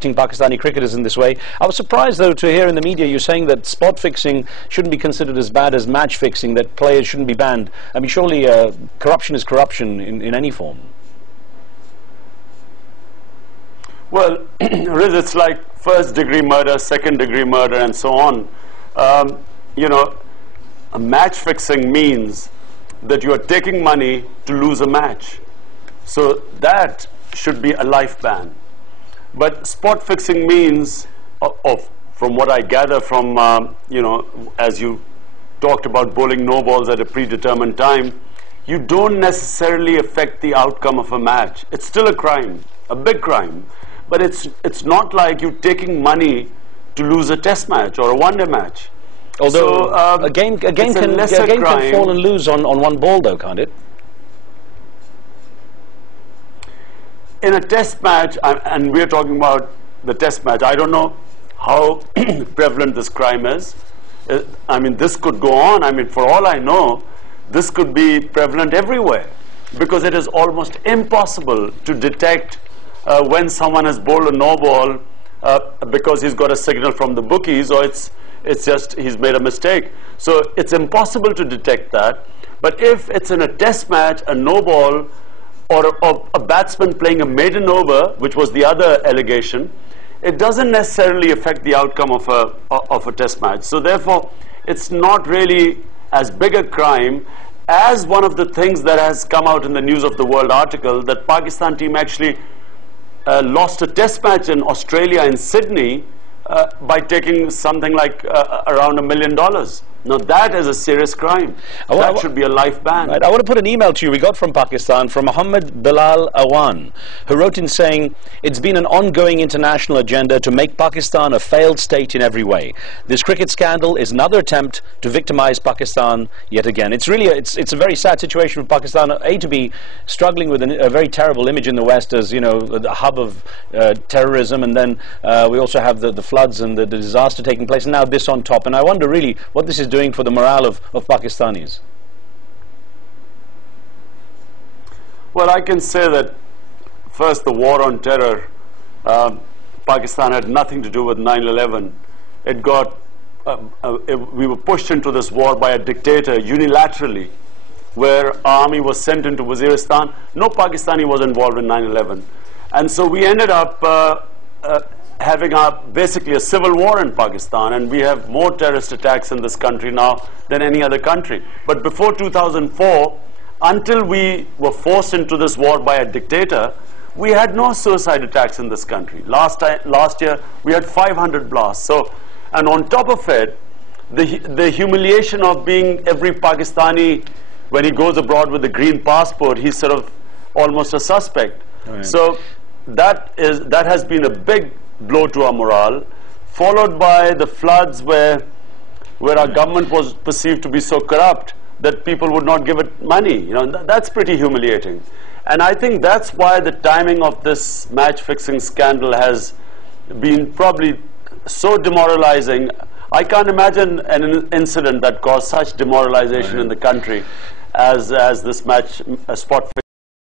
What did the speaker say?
affecting Pakistani cricketers in this way. I was surprised, though, to hear in the media you saying that spot fixing shouldn't be considered as bad as match fixing, that players shouldn't be banned. I mean, surely corruption is corruption in any form. Well, Riz, it's like first-degree murder, second-degree murder, and so on. You know, a match fixing means that you are taking money to lose a match. So that should be a life ban. But spot fixing means, from what I gather from, you know, as you talked about bowling no balls at a predetermined time, you don't necessarily affect the outcome of a match. It's still a crime, a big crime. But it's not like you're taking money to lose a test match or a one-day match. Although a game can fall and lose on one ball, though, can't it? In a test match, and we're talking about the test match, I don't know how prevalent this crime is. I mean, this could go on. I mean, for all I know, this could be prevalent everywhere, because it is almost impossible to detect when someone has bowled a no ball because he's got a signal from the bookies, or it's just he's made a mistake. So it's impossible to detect that. But if it's in a test match, a no ball, or a batsman playing a maiden over, which was the other allegation, it doesn't necessarily affect the outcome of a test match. So therefore, it's not really as big a crime as one of the things that has come out in the News of the World article, that Pakistan team actually lost a test match in Australia, in Sydney, by taking something like around $1 million. Now that is a serious crime. That should be a life ban. Right. I want to put an email to you we got from Pakistan, from Muhammad Bilal Awan, who wrote in saying, "It's been an ongoing international agenda to make Pakistan a failed state in every way. This cricket scandal is another attempt to victimize Pakistan yet again." It's really it's a very sad situation for Pakistan, to be struggling with a very terrible image in the West as, you know, the hub of terrorism, and then we also have the floods and the disaster taking place, and now this on top. And I wonder really what this is doing for the morale of Pakistanis. Well, I can say that first, the war on terror, Pakistan had nothing to do with 9/11. It got we were pushed into this war by a dictator unilaterally, where our army was sent into Waziristan. No Pakistani was involved in 9/11, and so we ended up having basically a civil war in Pakistan, and we have more terrorist attacks in this country now than any other country. But before 2004, until we were forced into this war by a dictator, we had no suicide attacks in this country. Last year, we had 500 blasts. So, and on top of it, the humiliation of being every Pakistani, when he goes abroad with a green passport, he's sort of almost a suspect. Right. So that has been a big blow to our morale, followed by the floods where our government was perceived to be so corrupt that people would not give it money. You know, that's pretty humiliating. And I think that's why the timing of this match-fixing scandal has been probably so demoralizing. I can't imagine an incident that caused such demoralization in the country as this spot fixing.